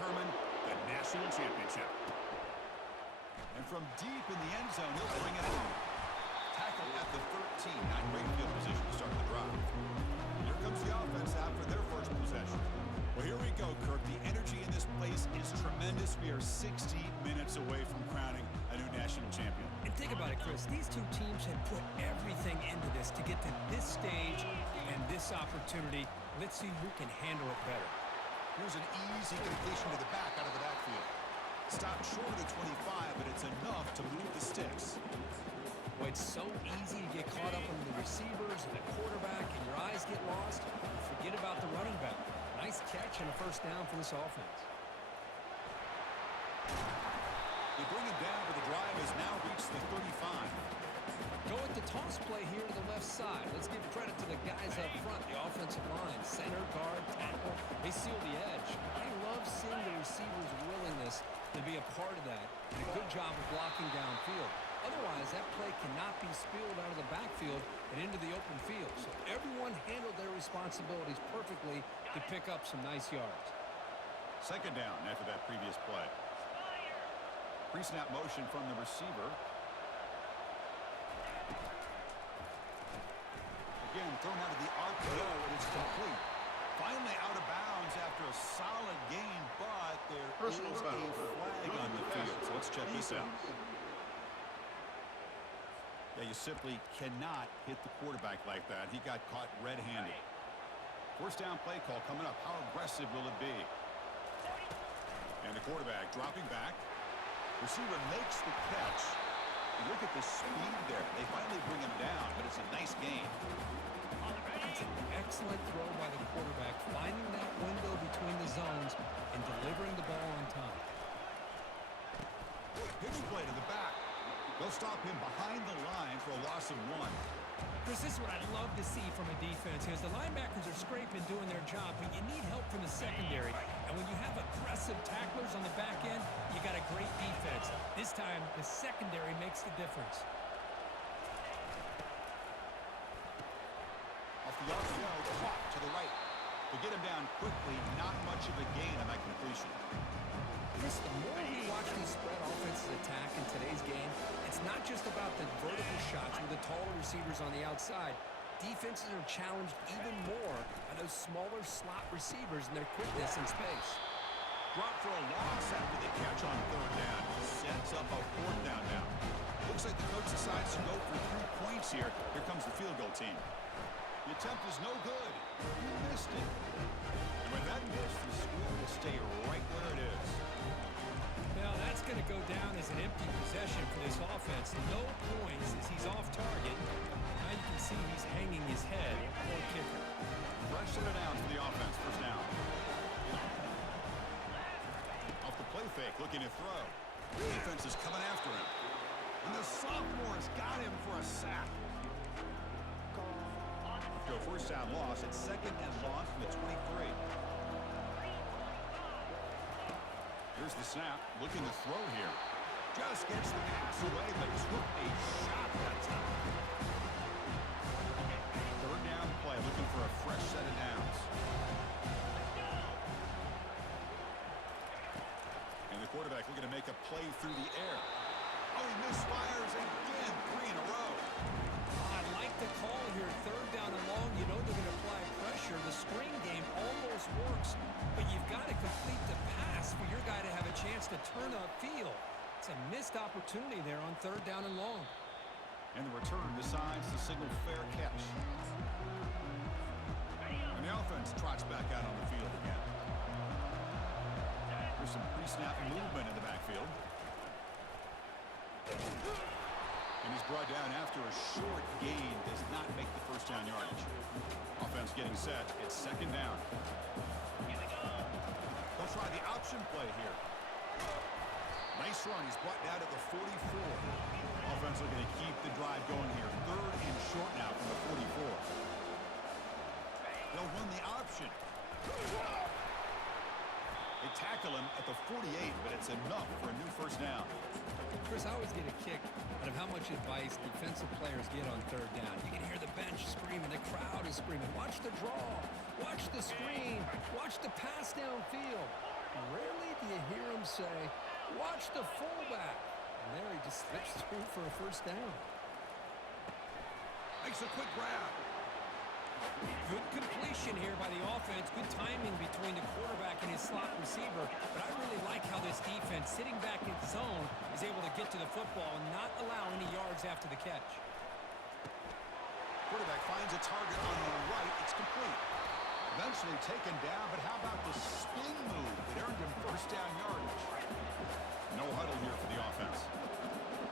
determine the national championship. And from deep in the end zone, he'll bring it in. Tackle at the 13. Not great field position to start the drive. Here comes the offense after their first possession. Well, here we go, Kirk. The energy in this place is tremendous. We are 60 minutes away from crowning a new national champion. And think about it, Chris. These two teams have put everything into this to get to this stage and this opportunity. Let's see who can handle it better. Here's an easy completion to the back out of the backfield. Stopped short of the 25, but it's enough to move the sticks. Well, it's so easy to get caught up on the receivers and the quarterback, and your eyes get lost. You forget about the running back. Nice catch and a first down for this offense. They bring it down, but the drive has now reached the 35. Go with the toss play here to the left side. Let's give credit to the guys up front, the offensive line, center, guard, tackle. They seal the edge. I love seeing the receivers' willingness to be a part of that, and a good job of blocking downfield. Otherwise, that play cannot be spilled out of the backfield and into the open field. So everyone handled their responsibilities perfectly to pick up some nice yards. Second down after that previous play. Pre-snap motion from the receiver. Again, thrown out of the RPO, and it's complete. Finally out of bounds after a solid gain, but there is a flag on the field. So let's check this out. Yeah, you simply cannot hit the quarterback like that. He got caught red-handed. First down play call coming up. How aggressive will it be? And the quarterback dropping back. Receiver makes the catch. And look at the speed there. They finally bring him down, but it's a nice gain. It's an excellent throw by the quarterback, finding that window between the zones and delivering the ball on time. Pitch play to the back. They'll stop him behind the line for a loss of 1. Chris, this is what I love to see from a defense. As the linebackers are scraping, doing their job, but you need help from the secondary. And when you have aggressive tacklers on the back end, you got a great defense. This time, the secondary makes the difference. Off the RPO, caught to the right. To get him down quickly, not much of a gain on that completion. Chris, the more we watch these spread offenses attack in today's game, it's not just about the vertical shots with the taller receivers on the outside. Defenses are challenged even more by those smaller slot receivers and their quickness in space. Drop for a loss after the catch on third down. Sets up a fourth down now. Looks like the coach decides to go for 3 points here. Here comes the field goal team. The attempt is no good. He missed it. And with that miss, the score will stay right where it is. Now, that's going to go down as an empty possession for this offense. No points as he's off target. Now you can see he's hanging his head. Poor kicker. Fresh set of downs for the offense. First down. Off the play fake, looking to throw. The defense is coming after him. And the sophomore has got him for a sack. After a first down loss, it's second and long from the 23. Here's the snap, looking to throw here. Just gets the pass away, but took a shot that time. Third down play, looking for a fresh set of downs. And the quarterback looking to make a play through the air. Oh, he misfires again, 3 in a row. I like the call here. Third down and long, you know they're going to apply pressure. The screen game almost works, but you've got to complete the pass for your guy to have a chance to turn upfield. It's a missed opportunity there on third down and long. And the return decides to signal fair catch. And the offense trots back out on the field again. There's some pre-snap movement in the backfield. And he's brought down after a short gain. Does not make the first down yardage. Offense getting set. It's second down. They'll try the option play here. Nice run. He's brought down at the 44. Offense looking to keep the drive going here. Third and short now from the 44. They'll run the option. They tackle him at the 48, but it's enough for a new first down. Chris, I always get a kick out of how much advice defensive players get on third down. You can hear the bench screaming, the crowd is screaming, watch the draw, watch the screen, watch the pass downfield. Rarely some say, watch the fullback. And there he just slips through for a first down. Makes a quick grab. Good completion here by the offense. Good timing between the quarterback and his slot receiver. But I really like how this defense, sitting back in zone, is able to get to the football and not allow any yards after the catch. Quarterback finds a target on the right. It's complete. Eventually taken down, but how about the spin move that earned him first down yardage? No huddle here for the offense.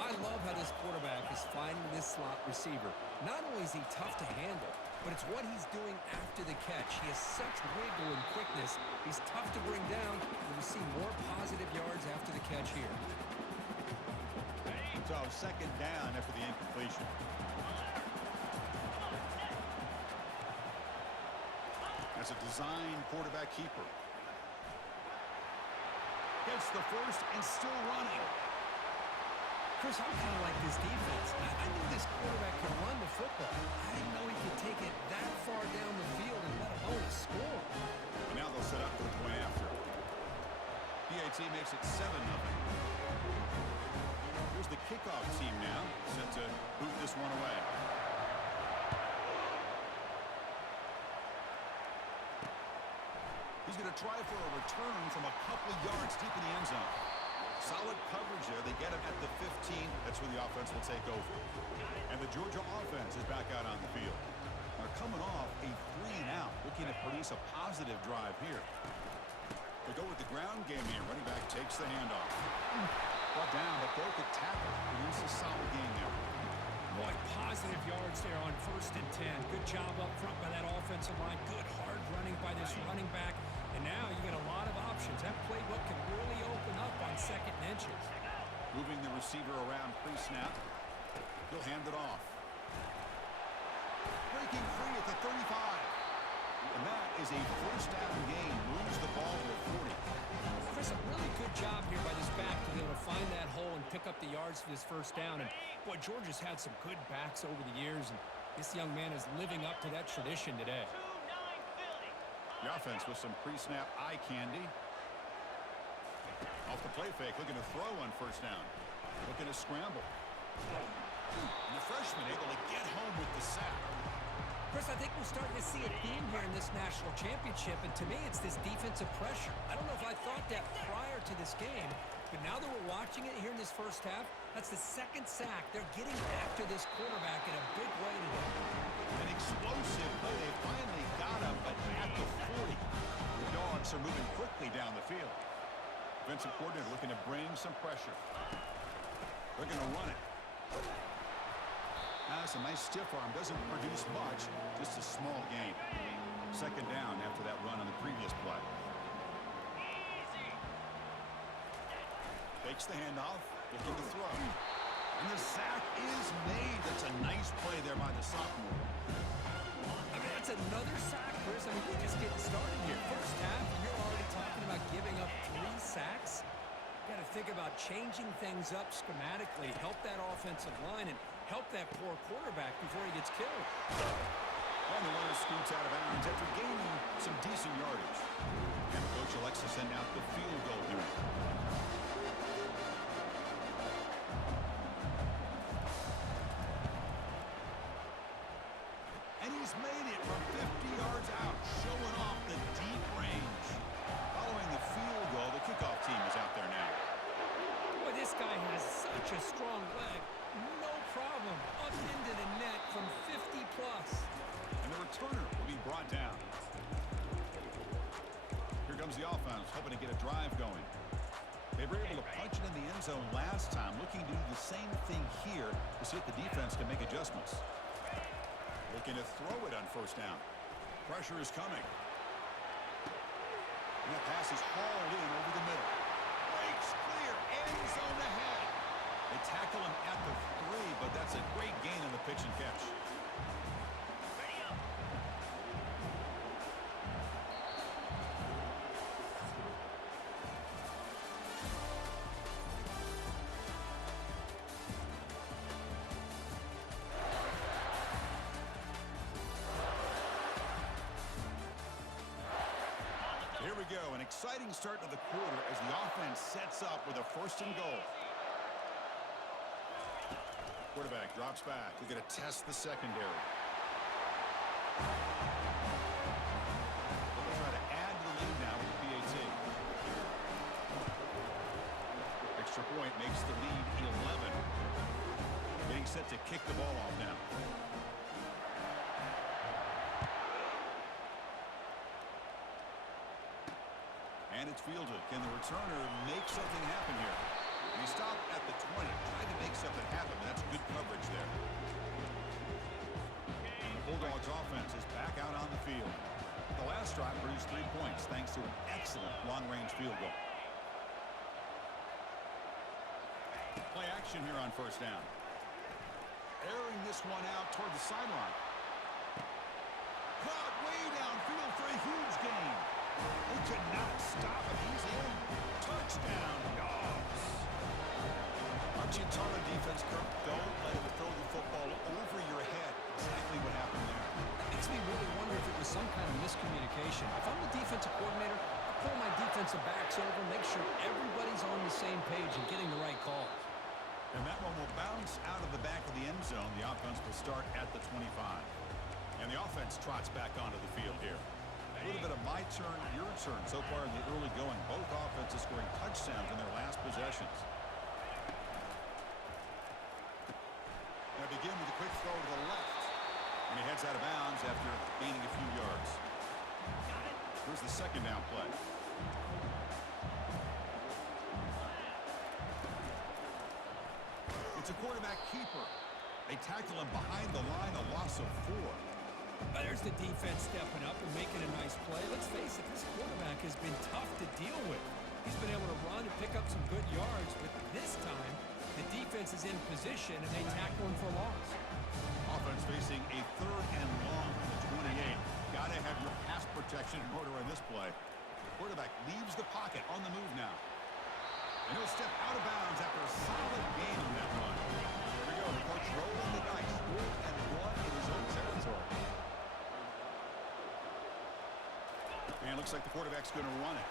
I love how this quarterback is finding this slot receiver. Not only is he tough to handle, but it's what he's doing after the catch. He has such wiggle and quickness. He's tough to bring down, and we see more positive yards after the catch here. So second down after the incompletion. That's a design quarterback keeper. Gets the first and still running. Chris, I kind of like this defense. I knew this quarterback could run the football. I didn't know he could take it that far down the field and let alone score. And now they'll set up for the point after. PAT makes it 7-0. Here's the kickoff team now, set to boot this one away. He's going to try for a return from a couple of yards deep in the end zone. Solid coverage there. They get him at the 15. That's where the offense will take over. And the Georgia offense is back out on the field. They're coming off a 3-and-out, looking to produce a positive drive here. They go with the ground game here. Running back takes the handoff. Brought down, but broke a tackle. Produce a solid game there. Boy, positive yards there on 1st and 10. Good job up front by that offensive line. Good hard running by this running back. And now you get a lot of options. That playbook can really open up on 2nd and inches. Moving the receiver around pre-snap. He'll hand it off. Breaking free at the 35. And that is a first down gain. Moves the ball to the 40. Chris, a really good job here by this back to be able to find that hole and pick up the yards for this first down. And, boy, Georgia's had some good backs over the years, and this young man is living up to that tradition today. The offense with some pre-snap eye candy. Off the play fake, looking to throw on first down. Looking to scramble. And the freshman able to get home with the sack. Chris, I think we're starting to see a theme here in this national championship, and to me it's this defensive pressure. I don't know if I thought that prior to this game, but now that we're watching it here in this first half, that's the 2nd sack. They're getting after this quarterback in a big way today. An explosive play. They finally got him, but at the 40. The Dogs are moving quickly down the field. Defensive coordinator looking to bring some pressure. They're going to run it. That's a nice stiff arm. Doesn't produce much. Just a small gain. 2nd down after that run on the previous play. Takes the handoff. Looking to throw. And the sack is made. That's a nice play there by the sophomore. I mean, that's another sack, Chris. I mean, we're just getting started here. First half, and you're already talking about giving up 3 sacks. You got to think about changing things up schematically, help that offensive line, and help that poor quarterback before he gets killed. And the runner scoots out of bounds after gaining some decent yardage. And the coach elects to send out the field goal unit. And he's made it from 50 yards out, showing off the deep range. Following the field goal, the kickoff team is out there now. Boy, this guy has such a strong leg. No problem. Up into the net from 50 plus. And the returner will be brought down. Here comes the offense, hoping to get a drive going. They were able to punch it in the end zone last time, looking to do the same thing here to see if the defense can make adjustments. Looking to throw it on first down. Pressure is coming. And that pass is hauled in over the middle. Breaks clear, end zone ahead. They tackle him at the 3, but that's a great gain on the pitch and catch. Here we go, an exciting start to the quarter as the offense sets up with a 1st and goal. Quarterback drops back. We're going to test the secondary. They'll try to add to the lead now with the PAT. Extra point makes the lead 11. Getting set to kick the ball off now. And it's fielded. Can the returner make something happen here? And he stopped at the 20, trying to make something happen. That's good coverage there. The Bulldogs offense is back out on the field. The last drive produced 3 points thanks to an excellent long-range field goal. Play action here on 1st down. Airing this one out toward the sideline. Caught way downfield for a huge gain. They could not stop him. He's in. Touchdown, Dogs. Aren't you taught on defense, Kirk? Don't let him throw the football over your head. Exactly what happened there. It makes me really wonder if it was some kind of miscommunication. If I'm the defensive coordinator, I'll pull my defensive backs over, make sure everybody's on the same page and getting the right calls. And that one will bounce out of the back of the end zone. The offense will start at the 25. And the offense trots back onto the field here. A little bit of my turn, your turn so far in the early going. Both offenses scoring touchdowns in their last possessions. Going to begin with a quick throw to the left. And he heads out of bounds after gaining a few yards. Here's the 2nd down play. It's a quarterback keeper. They tackle him behind the line, a loss of 4. There's the defense stepping up and making a nice play. Let's face it, this quarterback has been tough to deal with. He's been able to run and pick up some good yards, but this time the defense is in position and they tackle him for a loss. Offense facing a 3rd and long from the 28. Got to have your pass protection in order on this play. The quarterback leaves the pocket on the move now. And he'll step out of bounds after a solid gain on that run. Here we go. The coach rolling the dice. 4th and 1 in his own territory. And it looks like the quarterback's going to run it.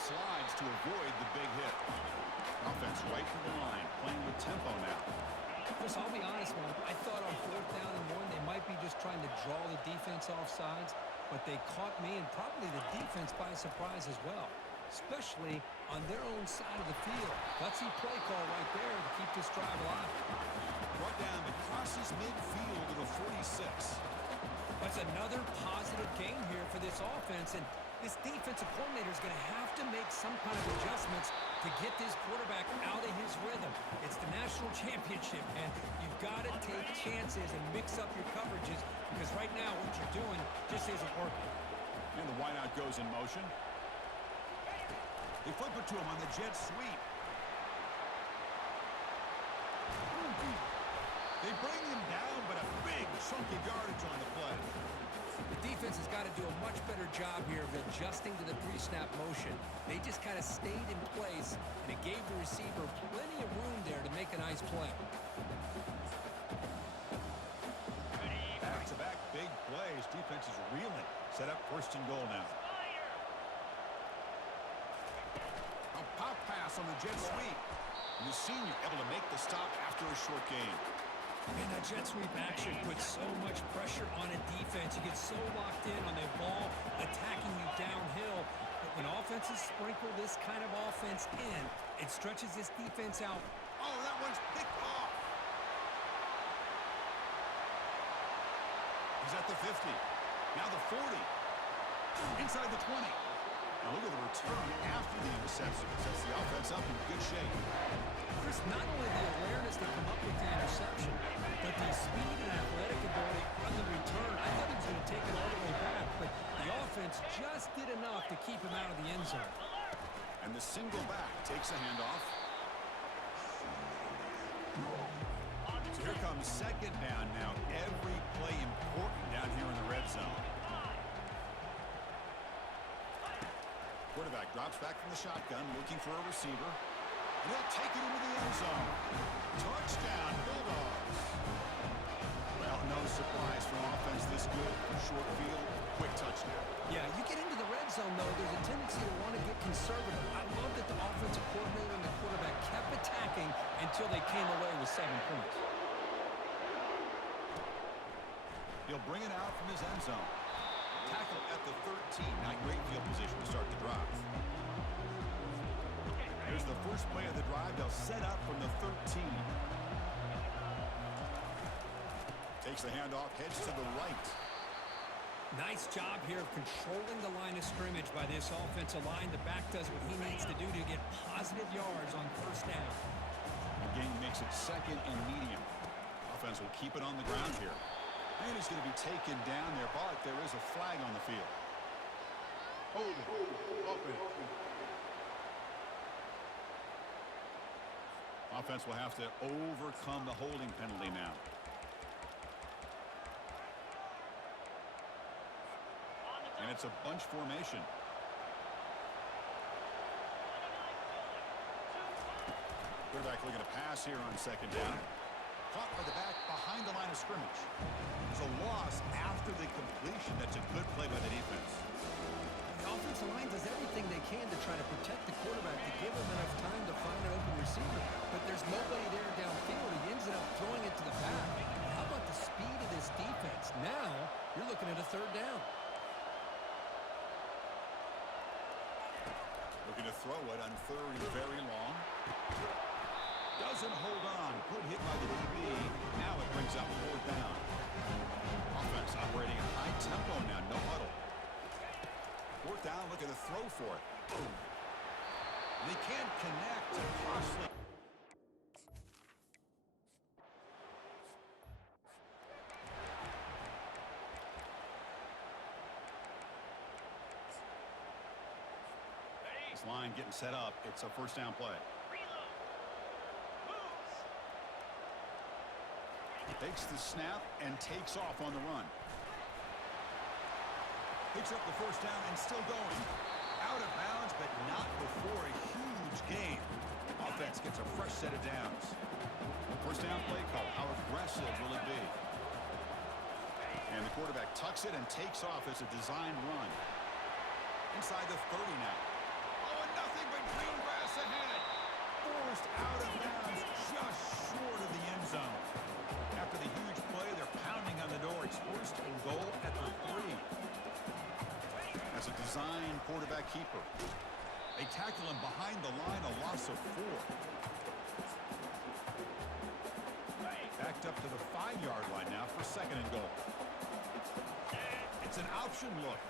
Slides to avoid the big hit. Offense right from the line, playing with tempo now. Chris, I'll be honest, man. I thought on 4th down and 1, they might be just trying to draw the defense off sides, but they caught me and probably the defense by surprise as well, especially on their own side of the field. Gutsy play call right there to keep this drive alive. Brought down that crosses midfield to the 46. That's another positive game here for this offense, and this defensive coordinator is going to have to make some kind of adjustments to get this quarterback out of his rhythm. It's the national championship, and you've got to take chances and mix up your coverages because right now what you're doing just isn't working. And the wideout goes in motion. They flip it to him on the jet sweep. They bring him down, but a big chunk of yardage on the play. The defense has got to do a much better job here of adjusting to the pre-snap motion. They just kind of stayed in place, and it gave the receiver plenty of room there to make a nice play. Back-to-back big plays. Defense is reeling. Set up 1st and goal now. A pop pass on the jet sweep. And the senior able to make the stop after a short gain. And that jet sweep action puts so much pressure on a defense. You get so locked in on their ball attacking you downhill. But when offenses sprinkle this kind of offense in, it stretches this defense out. Oh, that one's picked off. He's at the 50. Now the 40. Inside the 20. Now look at the return after the interception. Sets the offense up in good shape. Chris, not only the awareness to come up with the interception, but the speed and athletic ability on the return. I thought he was going to take it all the way back, but the offense just did enough to keep him out of the end zone. And the single back takes a handoff. So here comes 2nd down now. Every play important down here in the red zone. Quarterback drops back from the shotgun, looking for a receiver. And he'll take it into the end zone. Touchdown, Bulldogs. Well, no the supplies for offense this good. Short field, quick touchdown. Yeah, you get into the red zone, though, there's a tendency to want to get conservative. I love that the offensive coordinator and the quarterback kept attacking until they came away with 7 points. He'll bring it out from his end zone. Tackle at the 13. Not great field position to start the drive. Here's the first play of the drive. They'll set up from the 13. Takes the handoff, heads to the right. Nice job here of controlling the line of scrimmage by this offensive line. The back does what he needs to do to get positive yards on first down. The game makes it second and medium. Offense will keep it on the ground here. And he's going to be taken down there, but there is a flag on the field. Open. Offense will have to overcome the holding penalty now. And it's a bunch formation. Quarterback looking to pass here on second down. Caught by the back behind the line of scrimmage. It's a loss after the completion. That's a good play by the defense. The offensive line does everything they can to try to protect the quarterback to give him enough time to find an open receiver. But there's nobody there downfield. He ends up throwing it to the back. How about the speed of this defense? Now you're looking at a third down. Looking to throw it on third and very long. Doesn't hold on. Good hit by the DB. Now it brings up fourth down. Offense operating at high tempo now. No huddle. Fourth down, looking to throw for it. They can't connect. Costly. This line getting set up. It's a first down play. Takes the snap and takes off on the run. Picks up the first down and still going. Out of bounds, but not before a huge gain. Offense gets a fresh set of downs. First down play call. How aggressive will it be? And the quarterback tucks it and takes off as a design run. Inside the 30 now. Oh, and nothing but green grass ahead. Forced out of bounds just short of the end zone. After the huge play, they're pounding on the door. It's first and goal at the 3. That's a design quarterback keeper. They tackle him behind the line, a loss of 4. Backed up to the 5-yard line now for second and goal. It's an option look.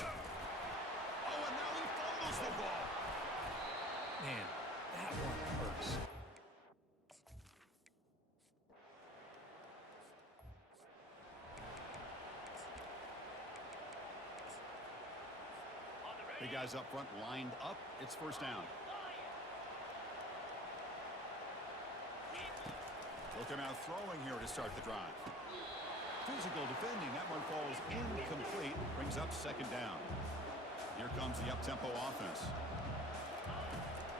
Oh, and now he fumbles the ball. Man, that one hurts. Big guys up front lined up. It's first down. Looking out throwing here to start the drive. Physical defending. That one falls incomplete. Brings up second down. Here comes the up-tempo offense.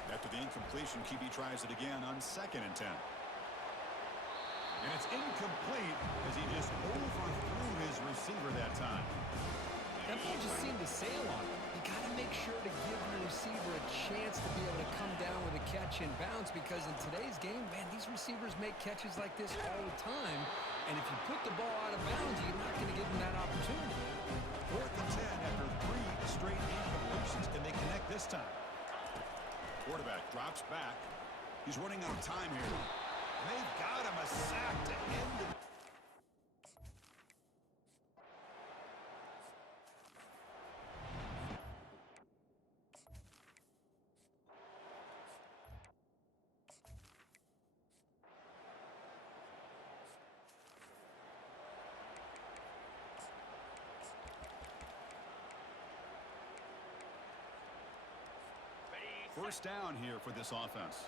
After the incompletion, QB tries it again on second and 10. And it's incomplete as he just overthrew his receiver that time. That ball just seemed to sail on him. You got to make sure to give your receiver a chance to be able to come down with a catch and bounce, because in today's game, man, these receivers make catches like this all the time. And if you put the ball out of bounds, you're not going to give them that opportunity. Fourth and 10 after 3 straight incompletions. Can they connect this time? Quarterback drops back. He's running out of time here. And they've got him a sack to end the... First down here for this offense.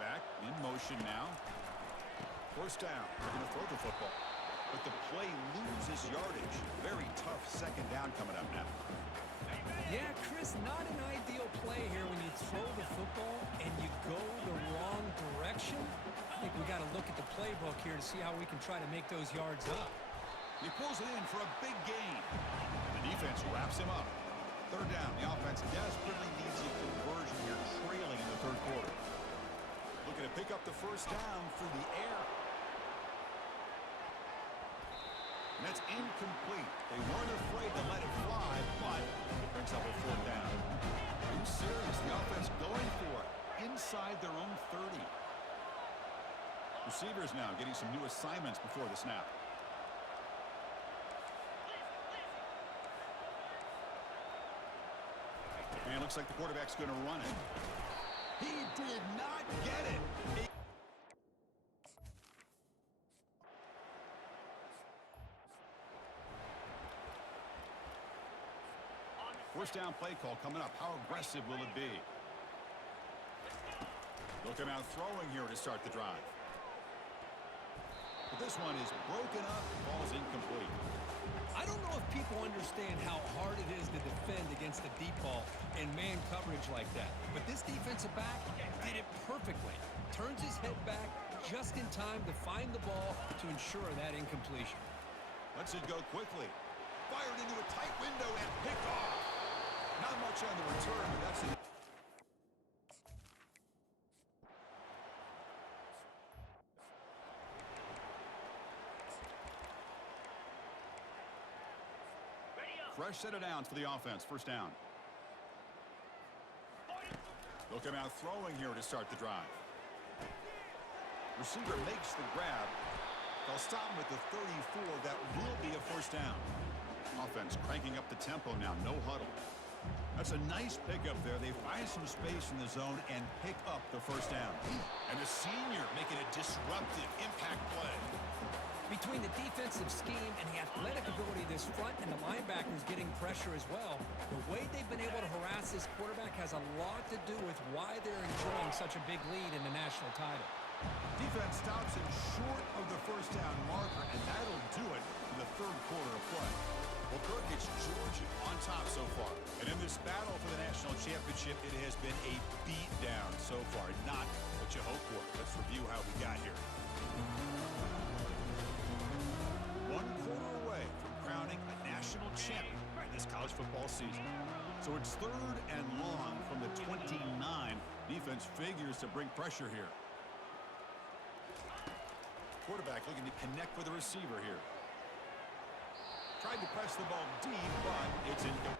Back in motion now. First down. They're going to throw the football. but the play loses yardage. Very tough second down coming up now. Yeah, Chris, not an ideal play here when you throw the football and you go the wrong direction. I think we got to look at the playbook here to see how we can try to make those yards up. He pulls it in for a big gain. And the defense wraps him up. Third down. The offense desperately needs a conversion here, trailing in the third quarter. Looking to pick up the first down through the air. And that's incomplete. They weren't afraid to let it fly, but it brings up a fourth down. Are you serious? The offense going for it inside their own 30. Receivers now getting some new assignments before the snap. And it looks like the quarterback's going to run it. He did not get it. First down play call coming up. How aggressive will it be? Looking out throwing here to start the drive. But this one is broken up and falls incomplete. I don't know if people understand how hard it is to defend against a deep ball in man coverage like that. But this defensive back did it perfectly. Turns his head back just in time to find the ball to ensure that incompletion. Lets it go quickly. Fired into a tight window and picked off. Not much on the return, but that's it. Fresh set of downs for the offense. First down. Look him out throwing here to start the drive. Receiver makes the grab. They'll stop him at the 34. That will be a first down. Offense cranking up the tempo now. No huddle. That's a nice pickup there. They find some space in the zone and pick up the first down. And a senior making a disruptive impact play. Between the defensive scheme and the athletic ability of this front and the linebackers getting pressure as well, the way they've been able to harass this quarterback has a lot to do with why they're enjoying such a big lead in the national title. Defense stops him short of the first down marker, and that'll do it for the third quarter of play. Well, Kirk, it's Georgia on top so far. And in this battle for the national championship, it has been a beatdown so far. Not what you hoped for. Let's review how we got here. 1 quarter away from crowning a national champion in this college football season. So it's third and long from the 29. Defense figures to bring pressure here. Quarterback looking to connect with the receiver here. Tried to press the ball deep, but it's incomplete.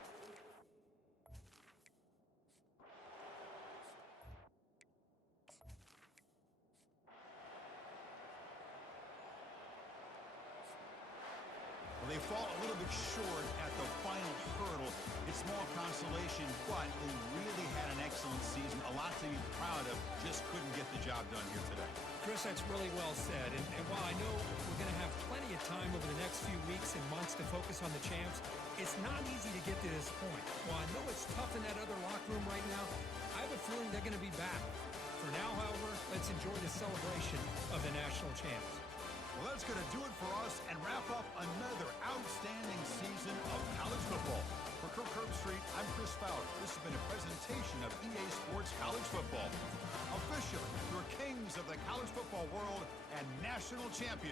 Well, they fall a little bit short at the final hurdle. It's small consolation, but they really had an excellent season. A lot to be proud of. Just couldn't get the job done here today. Chris, that's really well said. And while I know we're going to have plenty of time over the next few weeks and months to focus on the champs, it's not easy to get to this point. While I know it's tough in that other locker room right now, I have a feeling they're going to be back. For now, however, let's enjoy the celebration of the national champs. Well, that's going to do it for us and wrap up another outstanding season of college football. For Kirk Herbstreit, I'm Chris Fowler. This has been a presentation of EA Sports College Football. Officially, your kings of the college football world and national champions.